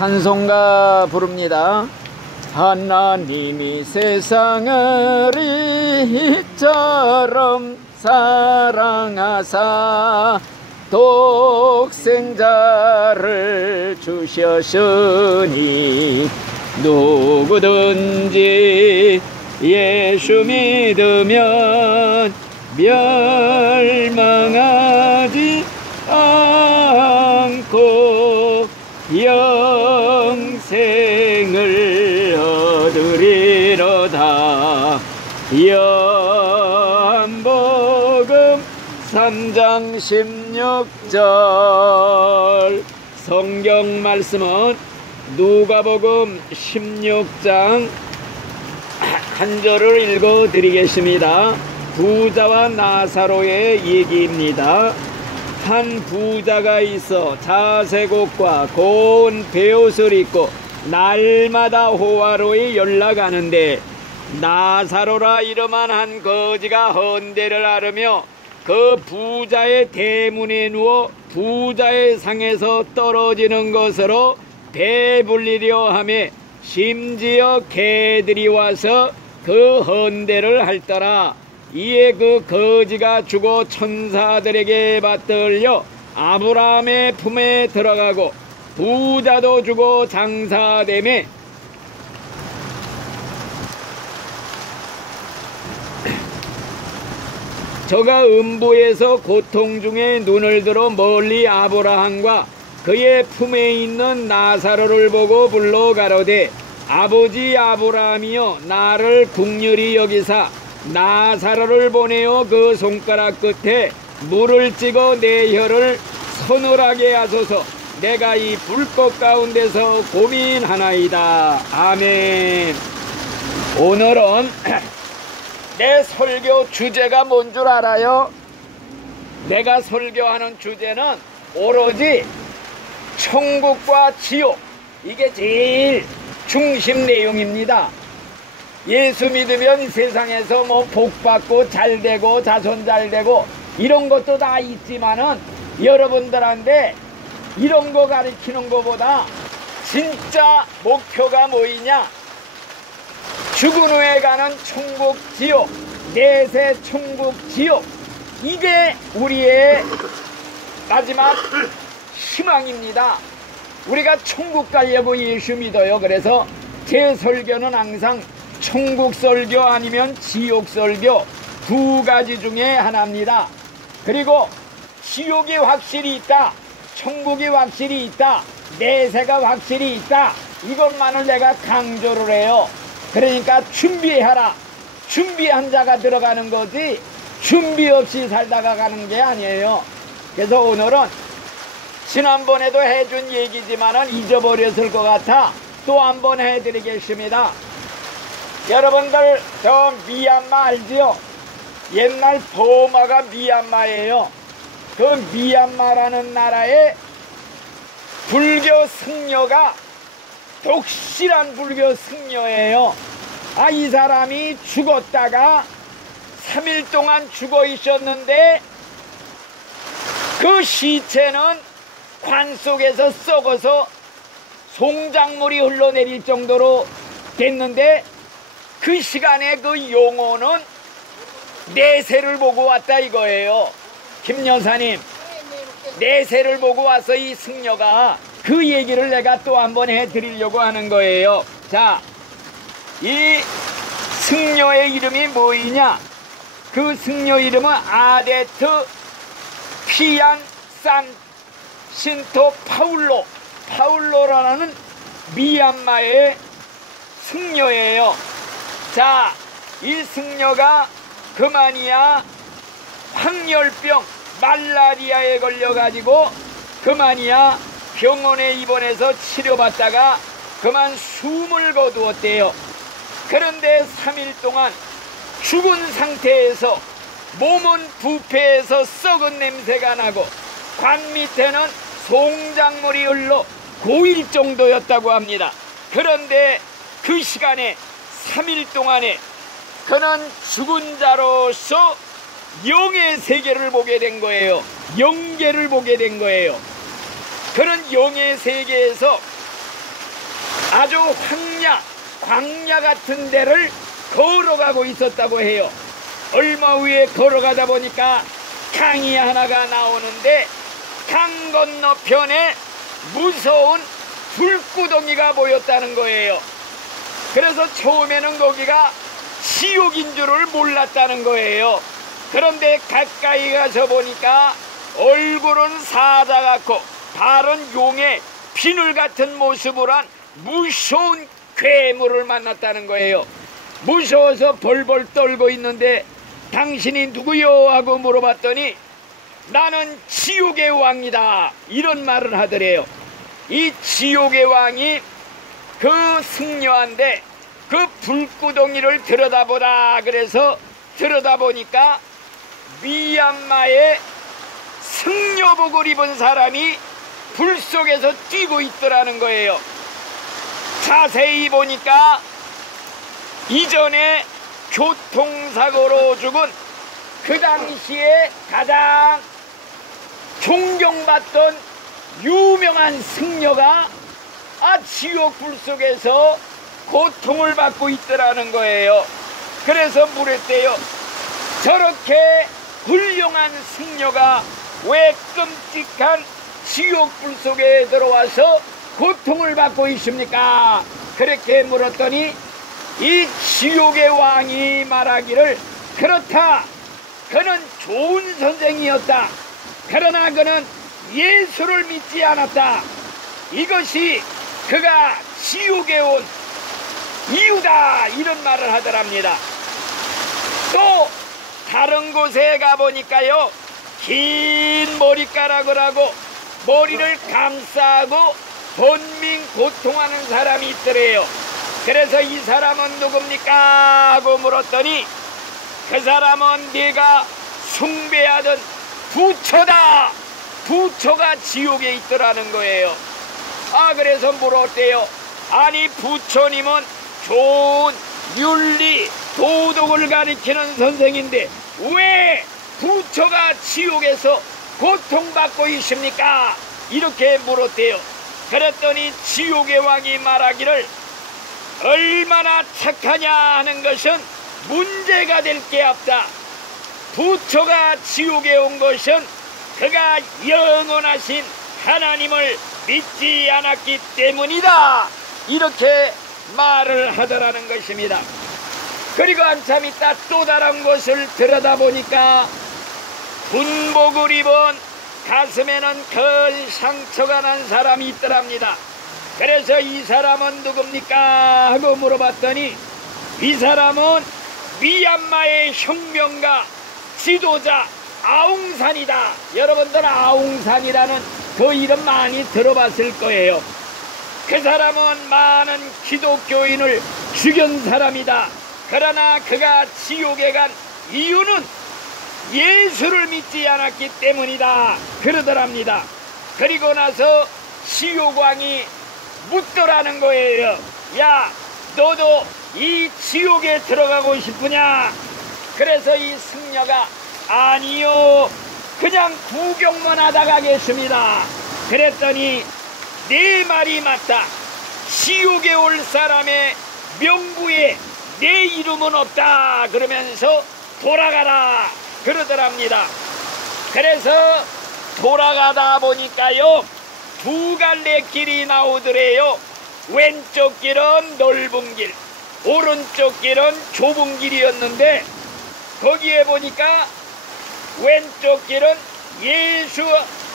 찬송가 부릅니다. 하나님이 세상을 이처럼 사랑하사 독생자를 주셨으니 누구든지 예수 믿으면 멸망하지 않고 영생을 얻으리로다. 요한복음 3장 16절. 성경 말씀은 누가복음 16장 한 절을 읽어 드리겠습니다. 부자와 나사로의 얘기입니다. 한 부자가 있어 자색옷과 고운 베옷을 입고 날마다 호화로에 연락하는데 나사로라 이름한 한 거지가 헌대를 앓으며 그 부자의 대문에 누워 부자의 상에서 떨어지는 것으로 배불리려 하며 심지어 개들이 와서 그 헌대를 핥더라. 이에 그 거지가 죽어 천사들에게 받들려 아브라함의 품에 들어가고 부자도 죽어 장사되매 저가 음부에서 고통 중에 눈을 들어 멀리 아브라함과 그의 품에 있는 나사로를 보고 불러 가로되 아버지 아브라함이여 나를 긍휼히 여기사 나사로를 보내어 그 손가락 끝에 물을 찍어 내 혀를 서늘하게 하소서. 내가 이 불꽃 가운데서 고민하나이다. 아멘. 오늘은 내 설교 주제가 뭔 줄 알아요? 내가 설교하는 주제는 오로지 천국과 지옥, 이게 제일 중심 내용입니다. 예수 믿으면 세상에서 뭐 복받고 잘되고 자손 잘되고 이런 것도 다 있지만은 여러분들한테 이런 거 가르치는 것보다 진짜 목표가 뭐이냐? 죽은 후에 가는 천국 지옥, 내세 천국 지옥, 이게 우리의 마지막 희망입니다. 우리가 천국 가려고 예수 믿어요. 그래서 제 설교는 항상 천국 설교 아니면 지옥 설교 두 가지 중에 하나입니다. 그리고 지옥이 확실히 있다, 천국이 확실히 있다, 내세가 확실히 있다, 이것만을 내가 강조를 해요. 그러니까 준비해라. 준비한 자가 들어가는 거지 준비 없이 살다가 가는 게 아니에요. 그래서 오늘은 지난번에도 해준 얘기지만은 잊어버렸을 것 같아 또 한번 해드리겠습니다. 여러분들 저 미얀마 알지요? 옛날 버마가 미얀마예요. 그 미얀마라는 나라의 불교 승려가 독실한 불교 승려예요. 이 사람이 죽었다가 3일 동안 죽어 있었는데 그 시체는 관 속에서 썩어서 송장물이 흘러내릴 정도로 됐는데 그 시간에 그 용어는 내세를 보고 왔다 이거예요. 김 여사님, 내세를 보고 와서 이 승려가 그 얘기를 내가 또 한번 해드리려고 하는 거예요. 자, 이 승려의 이름이 뭐이냐? 그 승려 이름은 아데트 피안 산 신토 파울로라는 미얀마의 승려예요. 자, 이 승려가 그만이야 황열병 말라리아에 걸려가지고 그만이야 병원에 입원해서 치료받다가 그만 숨을 거두었대요. 그런데 3일 동안 죽은 상태에서 몸은 부패해서 썩은 냄새가 나고 관 밑에는 송장물이 흘러 고일 정도였다고 합니다. 그런데 그 시간에 3일 동안에 그는 죽은 자로서 영의 세계를 보게 된 거예요. 영계를 보게 된 거예요. 그는 영의 세계에서 아주 광야 같은 데를 걸어가고 있었다고 해요. 얼마 후에 걸어가다 보니까 강이 하나가 나오는데 강 건너편에 무서운 불구덩이가 보였다는 거예요. 그래서 처음에는 거기가 지옥인 줄을 몰랐다는 거예요. 그런데 가까이 가서 보니까 얼굴은 사자 같고 발은 용의 비늘 같은 모습을 한 무서운 괴물을 만났다는 거예요. 무서워서 벌벌 떨고 있는데 당신이 누구요? 하고 물어봤더니 나는 지옥의 왕이다, 이런 말을 하더래요. 이 지옥의 왕이 그 승려한테 그 불구덩이를 들여다보라 그래서 들여다보니까 미얀마의 승려복을 입은 사람이 불 속에서 뛰고 있더라는 거예요. 자세히 보니까 이전에 교통사고로 죽은 그 당시에 가장 존경받던 유명한 승려가 지옥 불 속에서 고통을 받고 있더라는 거예요. 그래서 물었대요. 저렇게 훌륭한 승려가 왜 끔찍한 지옥 불 속에 들어와서 고통을 받고 있습니까? 그렇게 물었더니 이 지옥의 왕이 말하기를, 그렇다, 그는 좋은 선생이었다. 그러나 그는 예수를 믿지 않았다. 이것이 그가 지옥에 온 이유다, 이런 말을 하더랍니다. 또 다른 곳에 가보니까요, 긴 머리카락을 하고 머리를 감싸고 번민 고통하는 사람이 있더래요. 그래서 이 사람은 누굽니까? 하고 물었더니 그 사람은 네가 숭배하던 부처다. 부처가 지옥에 있더라는 거예요. 그래서 물었대요. 아니, 부처님은 좋은 윤리, 도덕을 가리키는 선생인데 왜 부처가 지옥에서 고통받고 있습니까? 이렇게 물었대요. 그랬더니 지옥의 왕이 말하기를, 얼마나 착하냐 하는 것은 문제가 될 게 없다. 부처가 지옥에 온 것은 그가 영원하신 하나님을 믿지 않았기 때문이다, 이렇게 말을 하더라는 것입니다. 그리고 한참 있다 또 다른 곳을 들여다보니까 군복을 입은 가슴에는 큰 상처가 난 사람이 있더랍니다. 그래서 이 사람은 누굽니까? 하고 물어봤더니 이 사람은 미얀마의 혁명가 지도자 아웅산이다. 여러분들 아웅산이라는 그 이름 많이 들어봤을 거예요. 그 사람은 많은 기독교인을 죽인 사람이다. 그러나 그가 지옥에 간 이유는 예수를 믿지 않았기 때문이다, 그러더랍니다. 그리고 나서 지옥왕이 묻더라는 거예요. 야, 너도 이 지옥에 들어가고 싶으냐? 그래서 이 승려가 아니요, 그냥 구경만 하다 가겠습니다. 그랬더니 내 말이 맞다. 지옥에 올 사람의 명부에 내 이름은 없다. 그러면서 돌아가라, 그러더랍니다. 그래서 돌아가다 보니까요, 두 갈래 길이 나오더래요. 왼쪽 길은 넓은 길, 오른쪽 길은 좁은 길이었는데 거기에 보니까 왼쪽 길은 예수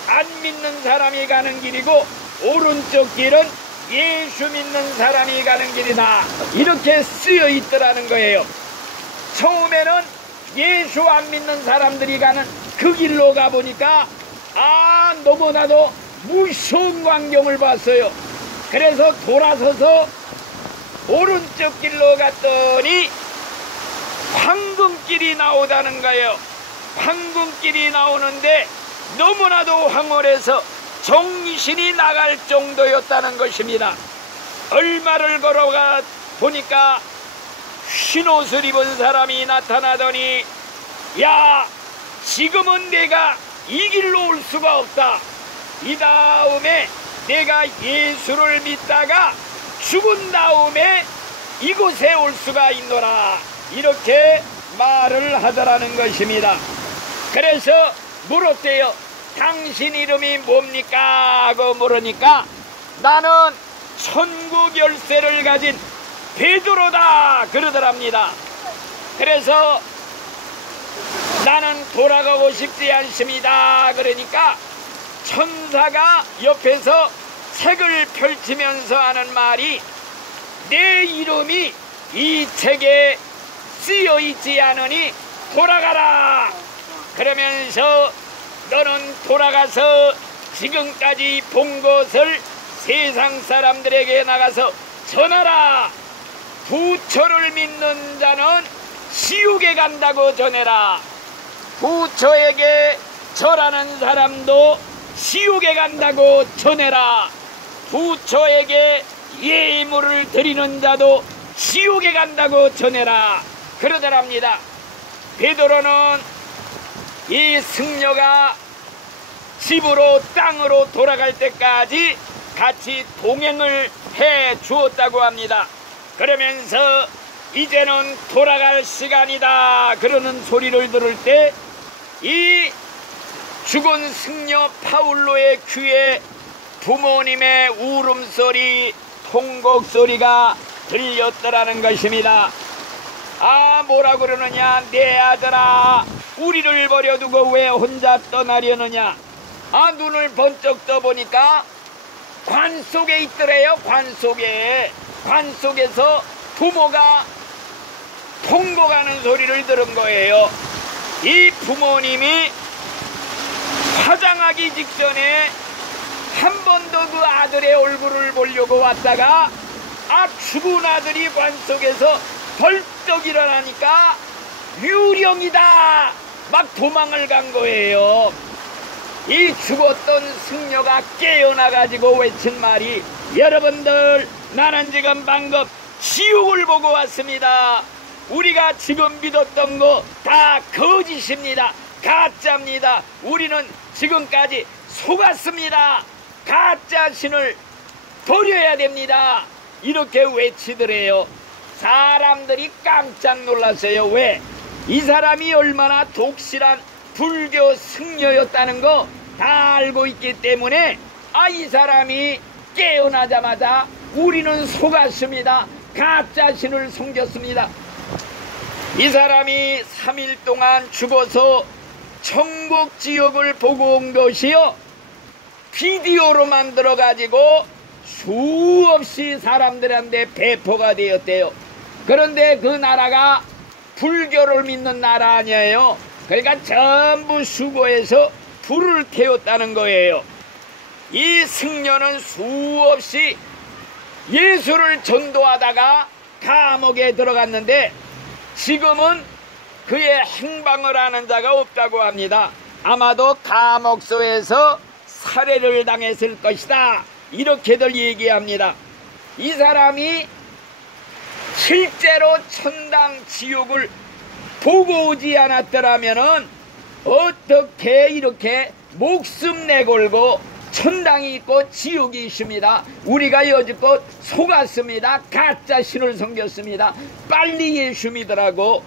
안 믿는 사람이 가는 길이고 오른쪽 길은 예수 믿는 사람이 가는 길이다, 이렇게 쓰여 있더라는 거예요. 처음에는 예수 안 믿는 사람들이 가는 그 길로 가보니까 너무나도 무서운 광경을 봤어요. 그래서 돌아서서 오른쪽 길로 갔더니 황금길이 나오다는 거예요. 황금길이 나오는데 너무나도 황홀해서 정신이 나갈 정도였다는 것입니다. 얼마를 걸어가 보니까 흰옷을 입은 사람이 나타나더니, 야, 지금은 내가 이 길로 올 수가 없다. 이 다음에 내가 예수를 믿다가 죽은 다음에 이곳에 올 수가 있노라, 이렇게 말을 하더라는 것입니다. 그래서 물었대요. 당신 이름이 뭡니까? 하고 물으니까 나는 천국 열쇠를 가진 베드로다 그러더랍니다. 그래서 나는 돌아가고 싶지 않습니다. 그러니까 천사가 옆에서 책을 펼치면서 하는 말이, 내 이름이 이 책에 쓰여 있지 않으니 돌아가라. 그러면서 너는 돌아가서 지금까지 본 것을 세상 사람들에게 나가서 전하라. 부처를 믿는 자는 지옥에 간다고 전해라. 부처에게 절하는 사람도 지옥에 간다고 전해라. 부처에게 예물을 드리는 자도 지옥에 간다고 전해라 그러더랍니다. 베드로는 이 승려가 집으로 땅으로 돌아갈 때까지 같이 동행을 해 주었다고 합니다. 그러면서 이제는 돌아갈 시간이다 그러는 소리를 들을 때 이 죽은 승려 파울로의 귀에 부모님의 울음소리, 통곡소리가 들렸더라는 것입니다. 아, 뭐라 그러느냐, 내 아들아, 우리를 버려두고 왜 혼자 떠나려느냐. 아, 눈을 번쩍 떠보니까 관 속에 있더래요. 관 속에서 부모가 통곡하는 소리를 들은 거예요. 이 부모님이 화장하기 직전에 한 번 더 그 아들의 얼굴을 보려고 왔다가 죽은 아들이 관 속에서 벌떡 일어나니까 유령이다 막 도망을 간 거예요. 이 죽었던 승려가 깨어나가지고 외친 말이, 여러분들, 나는 지금 방금 지옥을 보고 왔습니다. 우리가 지금 믿었던 거 다 거짓입니다. 가짜입니다. 우리는 지금까지 속았습니다. 가짜 신을 버려야 됩니다. 이렇게 외치더래요. 사람들이 깜짝 놀랐어요. 왜? 이 사람이 얼마나 독실한 불교 승려였다는 거 다 알고 있기 때문에 이 사람이 깨어나자마자 우리는 속았습니다. 가짜 신을 섬겼습니다. 이 사람이 3일 동안 죽어서 천국 지옥을 보고 온 것이요, 비디오로 만들어 가지고 수없이 사람들한테 배포가 되었대요. 그런데 그 나라가 불교를 믿는 나라 아니에요. 그러니까 전부 수고해서 불을 태웠다는 거예요. 이 승려는 수없이 예수를 전도하다가 감옥에 들어갔는데 지금은 그의 행방을 아는 자가 없다고 합니다. 아마도 감옥소에서 살해를 당했을 것이다 이렇게들 얘기합니다. 이 사람이 실제로 천당 지옥을 보고 오지 않았더라면은 어떻게 이렇게 목숨 내걸고 천당이 있고 지옥이 있습니다. 우리가 여지껏 속았습니다. 가짜 신을 섬겼습니다. 빨리 예수 믿으라고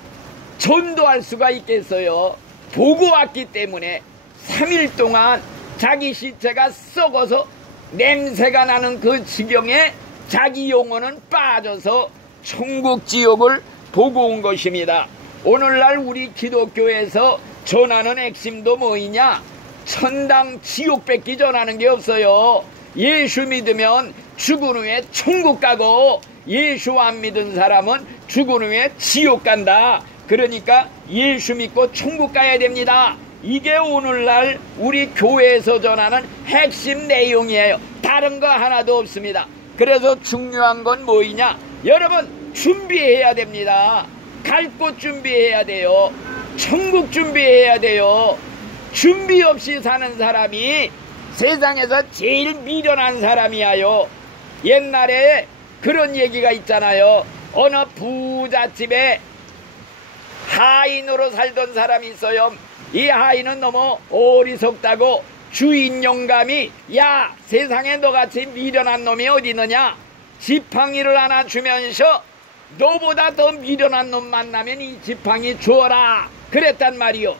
전도할 수가 있겠어요. 보고 왔기 때문에 3일 동안 자기 시체가 썩어서 냄새가 나는 그 지경에 자기 영혼은 빠져서 천국 지옥을 보고 온 것입니다. 오늘날 우리 기독교에서 전하는 핵심도 뭐이냐? 천당 지옥 뺏기 전하는 게 없어요. 예수 믿으면 죽은 후에 천국 가고 예수 안 믿은 사람은 죽은 후에 지옥 간다. 그러니까 예수 믿고 천국 가야 됩니다. 이게 오늘날 우리 교회에서 전하는 핵심 내용이에요. 다른 거 하나도 없습니다. 그래서 중요한 건 뭐이냐? 여러분 준비해야 됩니다. 갈 곳 준비해야 돼요. 천국 준비해야 돼요. 준비 없이 사는 사람이 세상에서 제일 미련한 사람이야요. 옛날에 그런 얘기가 있잖아요. 어느 부잣집에 하인으로 살던 사람이 있어요. 이 하인은 너무 어리석다고 주인 영감이, 야, 세상에 너같이 미련한 놈이 어디 있느냐? 지팡이를 하나 주면서 너보다 더 미련한 놈 만나면 이 지팡이 주어라 그랬단 말이요.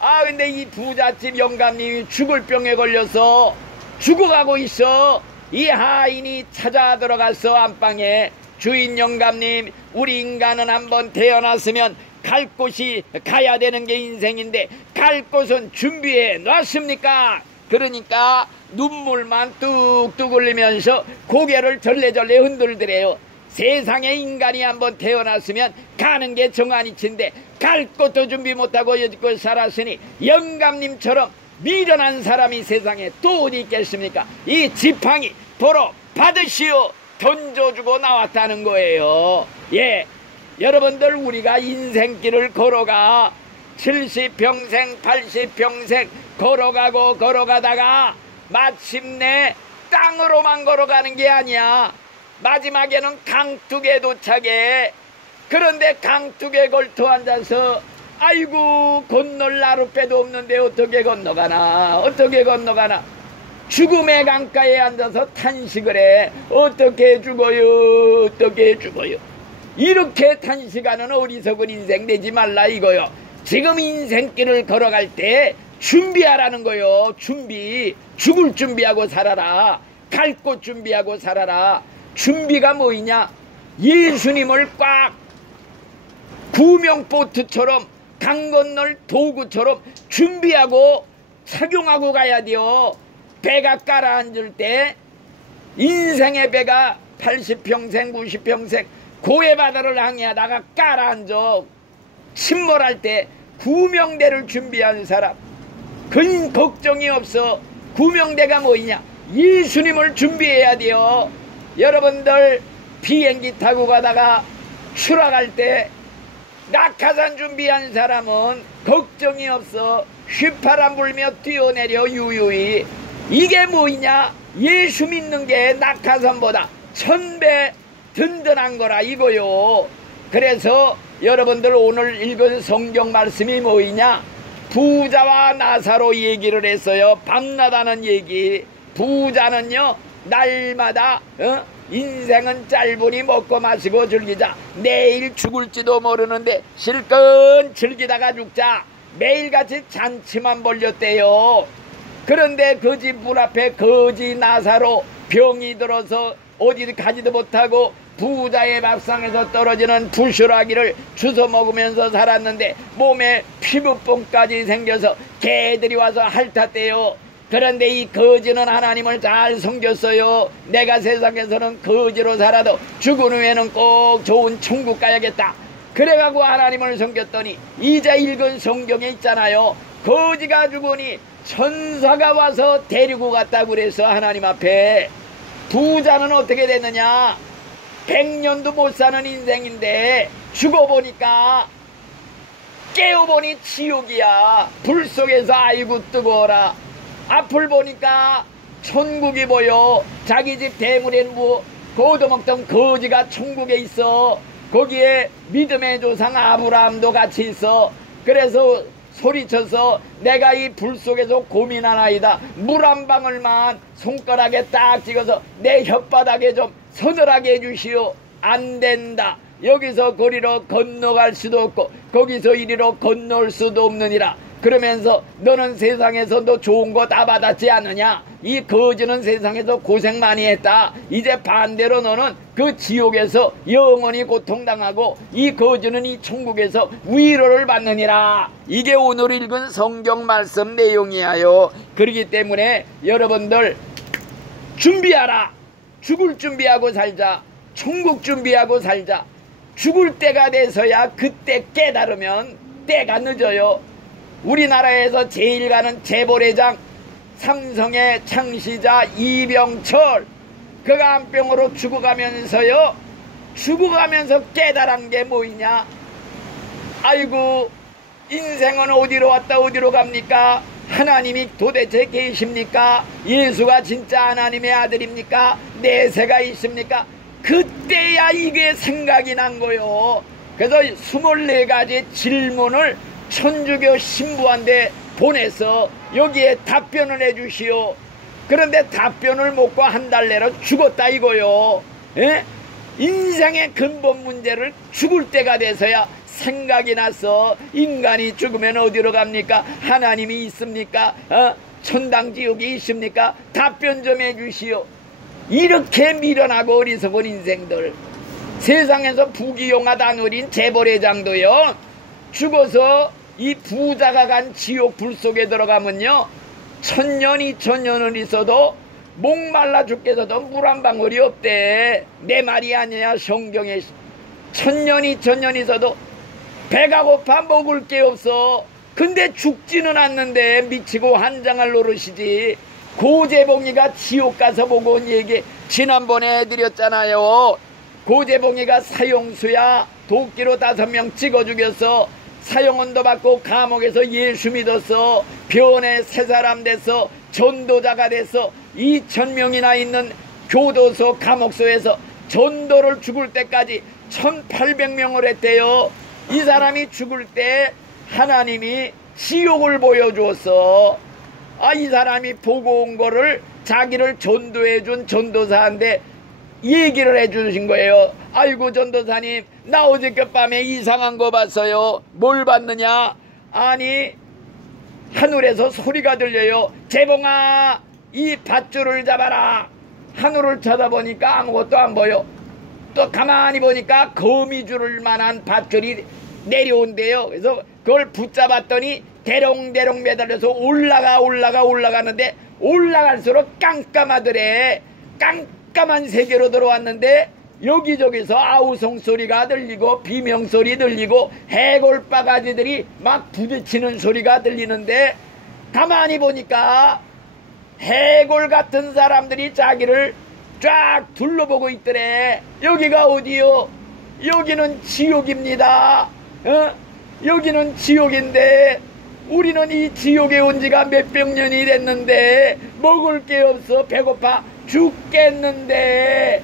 아 근데 이 부잣집 영감님이 죽을 병에 걸려서 죽어가고 있어. 이 하인이 찾아 들어가서 안방에 주인 영감님, 우리 인간은 한번 태어났으면 갈 곳이 가야 되는 게 인생인데 갈 곳은 준비해 놨습니까? 그러니까 눈물만 뚝뚝 흘리면서 고개를 절레절레 흔들더래요. 세상에 인간이 한번 태어났으면 가는 게 정한이치인데 갈 곳도 준비 못하고 여지껏 살았으니 영감님처럼 미련한 사람이 세상에 또 어디 있겠습니까? 이 지팡이 도로 받으시오 던져주고 나왔다는 거예요. 예, 여러분들 우리가 인생길을 걸어가 70평생 80평생 걸어가고 걸어가다가 마침내 땅으로만 걸어가는 게 아니야. 마지막에는 강둑에 도착해. 그런데 강둑에 걸터 앉아서 아이고 건널 나룻배도 없는데 어떻게 건너가나 어떻게 건너가나 죽음의 강가에 앉아서 탄식을 해. 어떻게 죽어요 어떻게 죽어요. 이렇게 탄식하는 어리석은 인생 내지 말라 이거요. 지금 인생길을 걸어갈 때 준비하라는 거요. 준비. 죽을 준비하고 살아라. 갈 곳 준비하고 살아라. 준비가 뭐이냐? 예수님을 꽉 구명보트처럼 강 건널 도구처럼 준비하고 착용하고 가야 돼요. 배가 깔아앉을 때 인생의 배가 80평생 90평생 고해 바다를 항해하다가 깔아앉아 침몰할 때 구명대를 준비한 사람 그 걱정이 없어. 구명대가 뭐이냐? 예수님을 준비해야 돼요. 여러분들 비행기 타고 가다가 추락할 때 낙하산 준비한 사람은 걱정이 없어. 휘파람 불며 뛰어내려 유유히. 이게 뭐이냐? 예수 믿는 게 낙하산보다 1000배 든든한 거라 이거요. 그래서 여러분들 오늘 읽은 성경 말씀이 뭐이냐? 부자와 나사로 얘기를 했어요. 밤낮하는 얘기. 부자는요 날마다 인생은 짧으니 먹고 마시고 즐기자. 내일 죽을지도 모르는데 실컷 즐기다가 죽자. 매일같이 잔치만 벌렸대요. 그런데 그 집 문 앞에 거지 나사로 병이 들어서 어디 가지도 못하고 부자의 밥상에서 떨어지는 부스라기를 주워 먹으면서 살았는데 몸에 피부병까지 생겨서 개들이 와서 핥았대요. 그런데 이 거지는 하나님을 잘 섬겼어요. 내가 세상에서는 거지로 살아도 죽은 후에는 꼭 좋은 천국 가야겠다. 그래가고 하나님을 섬겼더니 이제 읽은 성경에 있잖아요. 거지가 죽으니 천사가 와서 데리고 갔다고 그래서 하나님 앞에. 부자는 어떻게 됐느냐? 100년도 못 사는 인생인데 죽어보니까 깨어보니 지옥이야. 불 속에서 아이고 뜨거워라. 앞을 보니까 천국이 보여. 자기 집 대문에는 뭐 얻어먹던 거지가 천국에 있어. 거기에 믿음의 조상 아브라함도 같이 있어. 그래서 소리쳐서 내가 이 불 속에서 고민하나이다. 물 한 방울만 손가락에 딱 찍어서 내 혓바닥에 좀 서늘하게 해주시오. 안 된다. 여기서 거리로 건너갈 수도 없고 거기서 이리로 건널 수도 없느니라. 그러면서 너는 세상에서 너 좋은 거 다 받았지 않느냐? 이 거지는 세상에서 고생 많이 했다. 이제 반대로 너는 그 지옥에서 영원히 고통당하고 이 거지는 이 천국에서 위로를 받느니라. 이게 오늘 읽은 성경 말씀 내용이에요. 그렇기 때문에 여러분들 준비하라. 죽을 준비하고 살자. 천국 준비하고 살자. 죽을 때가 돼서야 그때 깨달으면 때가 늦어요. 우리나라에서 제일 가는 재벌회장 삼성의 창시자 이병철, 그가 암병으로 죽어가면서요, 죽어가면서 깨달은 게 뭐이냐? 아이고, 인생은 어디로 왔다 어디로 갑니까? 하나님이 도대체 계십니까? 예수가 진짜 하나님의 아들입니까? 내세가 있습니까? 그때야 이게 생각이 난 거요. 그래서 24가지 질문을 천주교 신부한테 보내서 여기에 답변을 해주시오. 그런데 답변을 못 고 한 달 내로 죽었다 이거요. 인생의 근본 문제를 죽을 때가 돼서야 생각이 나서 인간이 죽으면 어디로 갑니까? 하나님이 있습니까? 천당 지옥이 있습니까? 답변 좀 해주시오. 이렇게 미련하고 어리석은 인생들, 세상에서 부귀영화다 누린 재벌회장도요, 죽어서 이 부자가 간 지옥 불 속에 들어가면요, 1000년 2000년을 있어도 목말라 죽겠어도 물 한 방울이 없대. 내 말이 아니야. 성경에 1000년 2000년 있어도 배가 고파 먹을 게 없어. 근데 죽지는 않는데 미치고 환장할 노릇이지. 고재봉이가 지옥 가서 보고 온 얘기 지난번에 해드렸잖아요. 고재봉이가 사형수야. 도끼로 5명 찍어 죽였어. 사형원도 받고 감옥에서 예수 믿었어. 변에 새 사람 됐어. 전도자가 됐어. 2000명이나 있는 교도소 감옥소에서 전도를 죽을 때까지 1800명을 했대요. 이 사람이 죽을 때 하나님이 지옥을 보여주었어. 이 사람이 보고 온 거를 자기를 전도해준 전도사한테 얘기를 해주신 거예요. 아이고 전도사님, 나 어저께밤에 이상한 거 봤어요. 뭘 봤느냐? 아니, 하늘에서 소리가 들려요. 재봉아, 이 밧줄을 잡아라. 하늘을 쳐다보니까 아무것도 안 보여. 또 가만히 보니까 거미줄을 만한 밧줄이 내려온대요. 그래서 그걸 붙잡았더니 대롱대롱 매달려서 올라가는데 올라갈수록 깜깜하더래. 깜깜한 세계로 들어왔는데 여기저기서 아우성 소리가 들리고 비명소리 들리고 해골바가지들이 막 부딪히는 소리가 들리는데 가만히 보니까 해골 같은 사람들이 자기를 쫙 둘러보고 있더래. 여기가 어디요? 여기는 지옥입니다. 여기는 지옥인데 우리는 이 지옥에 온 지가 몇백 년이 됐는데 먹을 게 없어 배고파 죽겠는데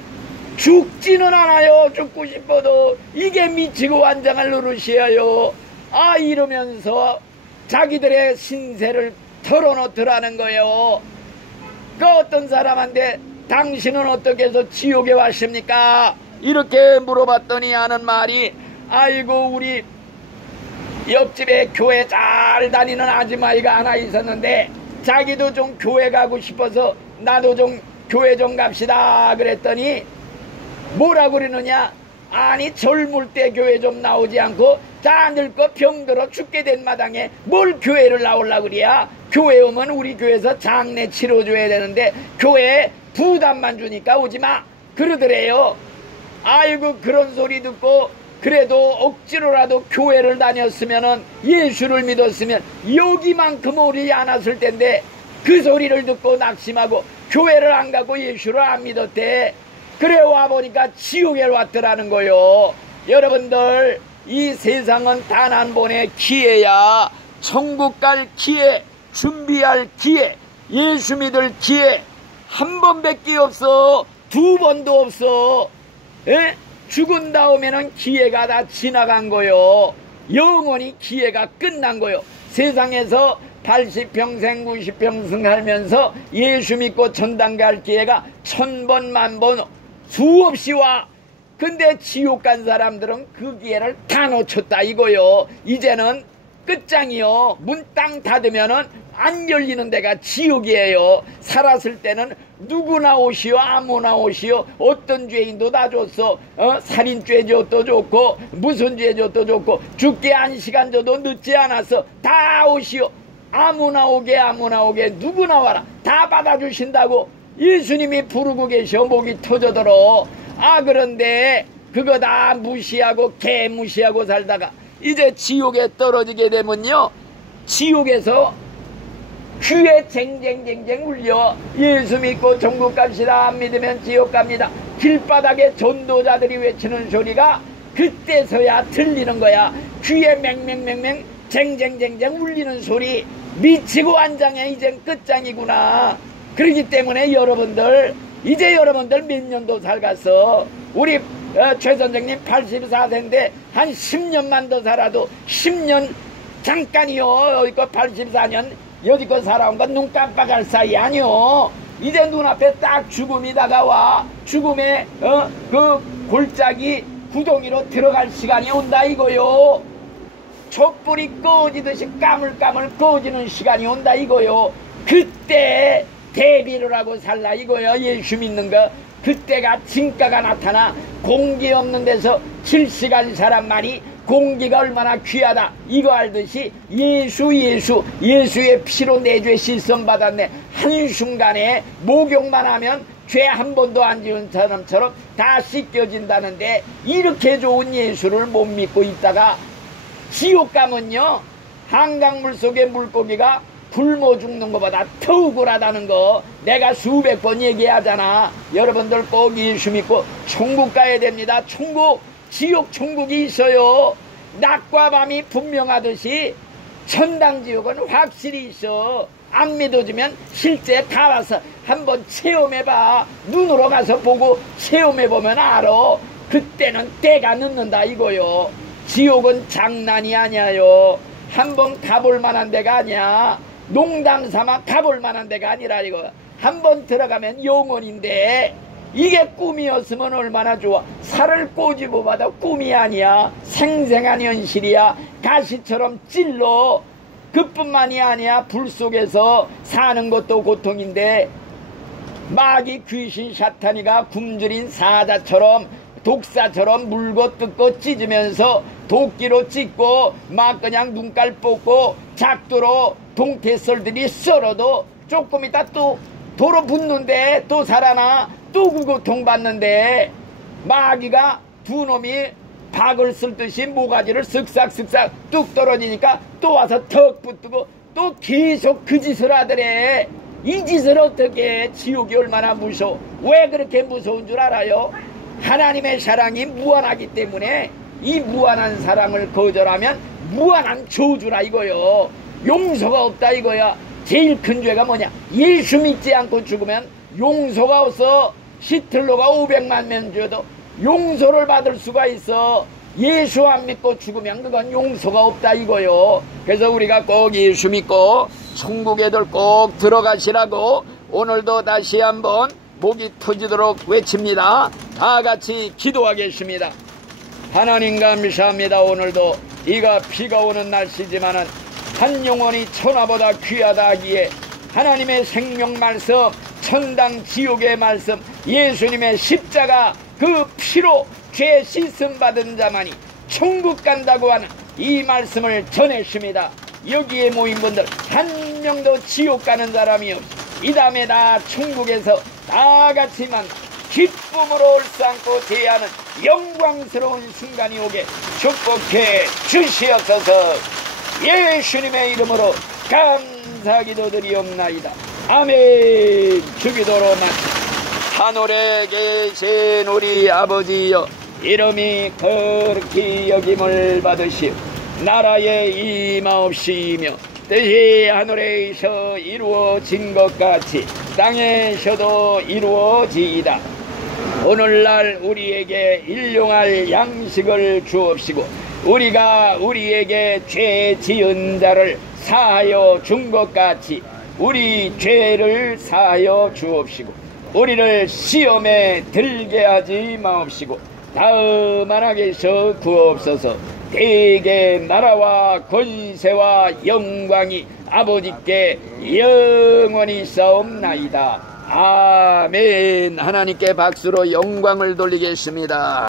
죽지는 않아요. 죽고 싶어도. 이게 미치고 환장할 노릇이에요. 이러면서 자기들의 신세를 털어놓더라는 거예요. 그 어떤 사람한테 당신은 어떻게 해서 지옥에 왔습니까? 이렇게 물어봤더니 하는 말이, 아이고 우리 옆집에 교회 잘 다니는 아줌마이가 하나 있었는데 자기도 좀 교회 가고 싶어서 나도 좀 교회 좀 갑시다 그랬더니 뭐라 그러느냐? 아니 젊을 때 교회 좀 나오지 않고 다 늙고 병들어 죽게 된 마당에 뭘 교회를 나오려고 그래야? 교회 오면 우리 교회에서 장례 치러줘야 되는데 교회에 부담만 주니까 오지마 그러더래요. 아이고 그런 소리 듣고 그래도 억지로라도 교회를 다녔으면은 예수를 믿었으면 여기만큼 오리 않았을 텐데 그 소리를 듣고 낙심하고 교회를 안 가고 예수를 안 믿었대. 그래 와보니까 지옥에 왔더라는 거요. 여러분들 이 세상은 단 한 번의 기회야. 천국 갈 기회, 준비할 기회, 예수 믿을 기회 한 번밖에 없어. 두 번도 없어. 죽은 다음에는 기회가 다 지나간 거요. 영원히 기회가 끝난 거요. 세상에서 80평생 90평생 살면서 예수 믿고 천당 갈 기회가 1000번 만번 수없이 와. 근데 지옥 간 사람들은 그 기회를 다 놓쳤다 이거요. 이제는 끝장이요. 문 땅 닫으면은 안 열리는 데가 지옥이에요. 살았을 때는 누구나 오시오 아무나 오시오. 어떤 죄인도 다 줬어. 살인죄 줘도 좋고 무슨 죄 줘도 좋고 죽게 한 시간 줘도 늦지 않았어. 다 오시오. 아무나 오게 누구나 와라. 다 받아주신다고 예수님이 부르고 계셔. 목이 터져들어. 그런데 그거 다 무시하고 개무시하고 살다가 이제 지옥에 떨어지게 되면요, 지옥에서 귀에 쟁쟁쟁쟁 울려. 예수 믿고 천국 갑시다. 안 믿으면 지옥 갑니다. 길바닥에 전도자들이 외치는 소리가 그때서야 들리는 거야. 귀에 맹맹맹맹 쟁쟁쟁쟁 울리는 소리. 미치고 환장해. 이젠 끝장이구나. 그렇기 때문에 여러분들 이제 여러분들 몇 년도 살갔어. 우리 최 선생님 84세인데 한 10년만 더 살아도 10년 잠깐이요. 여기껏 84년 여지껏 살아온 건 눈 깜빡할 사이 아니요. 이제 눈앞에 딱 죽음이 다가와. 죽음의 그 골짜기 구덩이로 들어갈 시간이 온다 이거요. 촛불이 꺼지듯이 까물까물 꺼지는 시간이 온다 이거요. 그때 대비를 하고 살라 이거요. 예수 믿는 거. 그때가 진가가 나타나 공기 없는 데서 7시간 사람만이 공기가 얼마나 귀하다 이거 알듯이 예수의 피로 내 죄 씻음 받았네. 한순간에 목욕만 하면 죄 한 번도 안 지은 사람처럼 다 씻겨진다는데, 이렇게 좋은 예수를 못 믿고 있다가 지옥 가면요, 한강물 속의 물고기가 굶어 죽는 것보다 더 억울하다는 거 내가 수백 번 얘기하잖아. 여러분들 꼭 예수 믿고 천국 가야 됩니다. 천국, 지옥 천국이 있어요. 낮과 밤이 분명하듯이 천당 지옥은 확실히 있어. 안 믿어주면 실제 다 와서 한번 체험해봐. 눈으로 가서 보고 체험해보면 알아. 그때는 때가 늦는다 이거요. 지옥은 장난이 아니에요. 한번 가볼 만한 데가 아니야. 농담 삼아 가볼 만한 데가 아니라 이거. 한번 들어가면 영원인데 이게 꿈이었으면 얼마나 좋아. 살을 꼬집어봐도 꿈이 아니야. 생생한 현실이야. 가시처럼 찔러. 그뿐만이 아니야. 불 속에서 사는 것도 고통인데 마귀 귀신 사탄이가 굶주린 사자처럼 독사처럼 물고 뜯고 찢으면서 도끼로 찢고 막 그냥 눈깔 뽑고 작두로 동태썰들이 썰어도 조금 있다 또 도로 붙는데 또 살아나. 또 그 고통받는데 마귀가 두 놈이 박을 쓸듯이 모가지를 쓱싹쓱싹 뚝 떨어지니까 또 와서 턱 붙고 또 계속 그 짓을 하더래. 이 짓을 어떻게 해? 지옥이 얼마나 무서워. 왜 그렇게 무서운 줄 알아요? 하나님의 사랑이 무한하기 때문에 이 무한한 사랑을 거절하면 무한한 저주라 이거요. 용서가 없다 이거야. 제일 큰 죄가 뭐냐? 예수 믿지 않고 죽으면 용서가 없어. 히틀러가 500만 명 줘도 용서를 받을 수가 있어. 예수 안 믿고 죽으면 그건 용서가 없다 이거요. 그래서 우리가 꼭 예수 믿고 천국에들 꼭 들어가시라고 오늘도 다시 한번 목이 터지도록 외칩니다. 다 같이 기도하겠습니다. 하나님 감사합니다. 오늘도 이가 비가 오는 날씨지만은 한 영혼이 천하보다 귀하다 하기에 하나님의 생명 말씀, 천당 지옥의 말씀, 예수님의 십자가 그 피로 죄 씻음 받은 자만이 천국 간다고 하는 이 말씀을 전했습니다. 여기에 모인 분들 한 명도 지옥 가는 사람이 없이 이 다음에 다 천국에서 다 같이 만나 기쁨으로 올상고 제하는 영광스러운 순간이 오게 축복해 주시옵소서. 예수님의 이름으로 감사 기도드리옵나이다. 아멘. 주기도로 마칩니다. 하늘에 계신 우리 아버지여, 이름이 거룩히 여김을 받으시오. 나라에 임하옵시며 뜻이 하늘에서 이루어진 것 같이 땅에서도 이루어지이다. 오늘날 우리에게 일용할 양식을 주옵시고 우리가 우리에게 죄 지은 자를 사하여 준 것 같이 우리 죄를 사하여 주옵시고 우리를 시험에 들게 하지 마옵시고 다음 안악에서 구옵소서. 대개 나라와 권세와 영광이 아버지께 영원히 싸움나이다. 아멘. 하나님께 박수로 영광을 돌리겠습니다.